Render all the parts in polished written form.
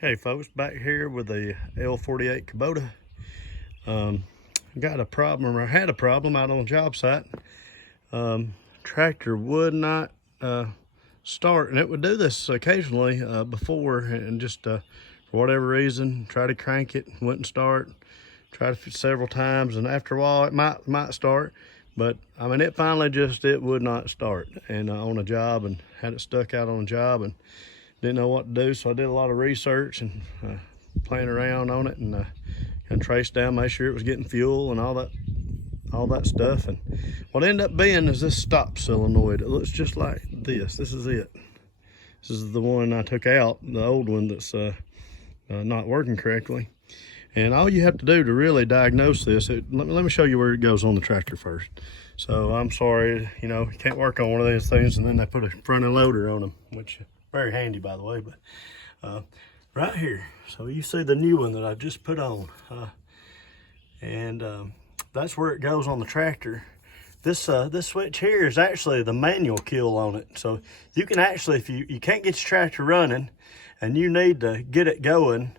Hey folks, back here with the L48 Kubota. Got a problem, or had a problem out on a job site. Tractor would not start, and it would do this occasionally before, and just for whatever reason, try to crank it, wouldn't start. Tried it several times, and after a while it might start, but I mean it would not start, and on a job, and had it stuck out on a job, and didn't know what to do. So I did a lot of research and playing around on it, and traced down, make sure it was getting fuel and all that stuff. And what it ended up being is this stop solenoid. It looks just like this. This is it. This is the one I took out, the old one that's not working correctly. And all you have to do to really diagnose this, let me show you where it goes on the tractor first. So I'm sorry, you can't work on one of these things and then they put a front end loader on them, which very handy, by the way. But right here, so you see the new one that I just put on, and that's where it goes on the tractor. This switch here is actually the manual kill on it. So you can actually, if you can't get your tractor running and you need to get it going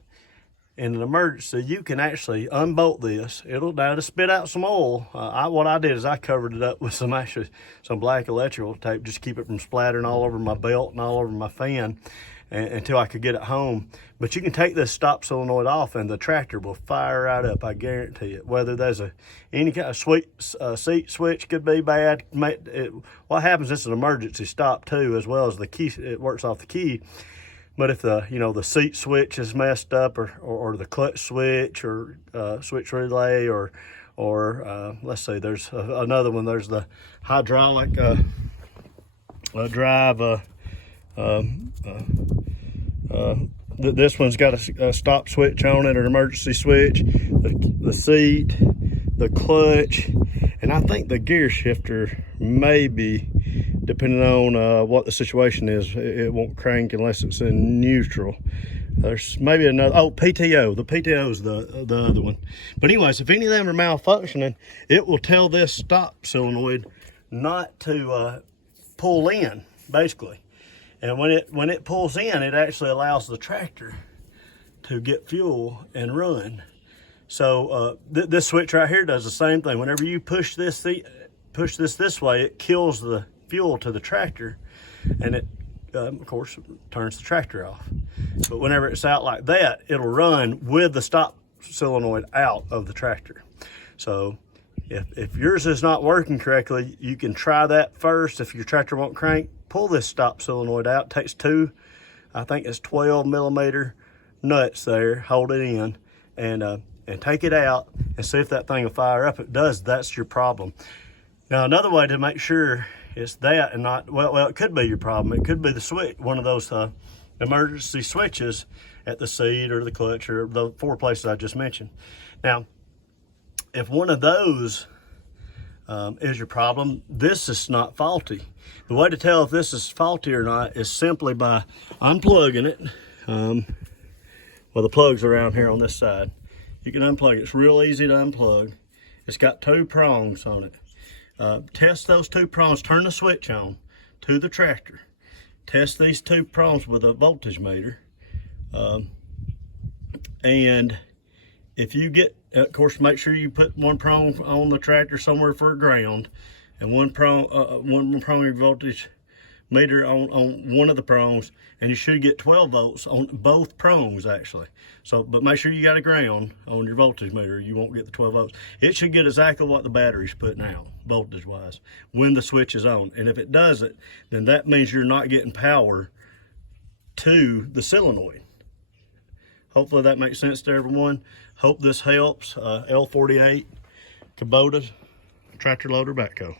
in an emergency, you can actually unbolt this. It'll spit out some oil. What I did is I covered it up with some black electrical tape, just keep it from splattering all over my belt and all over my fan until I could get it home. But you can take this stop solenoid off and the tractor will fire right up, I guarantee it. Whether there's any kind of seat switch could be bad. What happens is it's an emergency stop too, as well as the key. It works off the key. But if the seat switch is messed up, or the clutch switch, or switch relay, or let's say there's another one, there's the hydraulic drive. This one's got a stop switch on it, or an emergency switch. The seat, the clutch, and I think the gear shifter maybe. Depending on what the situation is, it won't crank unless it's in neutral. There's maybe another, PTO. The PTO is the other one. But anyways, if any of them are malfunctioning, it will tell this stop solenoid not to pull in, basically. And when it pulls in, it actually allows the tractor to get fuel and run. So this switch right here does the same thing. Whenever you push this way, it kills the fuel to the tractor, and it of course turns the tractor off. But whenever it's out like that, it'll run with the stop solenoid out of the tractor. So if yours is not working correctly, you can try that first. If your tractor won't crank, pull this stop solenoid out. It takes two, I think it's 12 millimeter nuts there, hold it in, and take it out and see if that thing will fire up. If it does, that's your problem. Now another way to make sure it's that and not, well, it could be your problem. It could be the switch, one of those emergency switches at the seat or the clutch, or the four places I just mentioned. Now, if one of those is your problem, this is not faulty. The way to tell if this is faulty or not is simply by unplugging it. Well, the plug's around here on this side. You can unplug it. It's real easy to unplug. It's got two prongs on it. Test those two prongs, turn the switch on to the tractor. Test these two prongs with a voltage meter. And if you get, of course, make sure you put one prong on the tractor somewhere for ground, and one prong voltage meter on one of the prongs, and you should get 12 volts on both prongs actually. So, but make sure you got a ground on your voltage meter. You won't get the 12 volts. It should get exactly what the battery's putting out voltage wise when the switch is on. And if it doesn't, then that means you're not getting power to the solenoid. Hopefully that makes sense to everyone. Hope this helps. L48 Kubota tractor loader backhoe.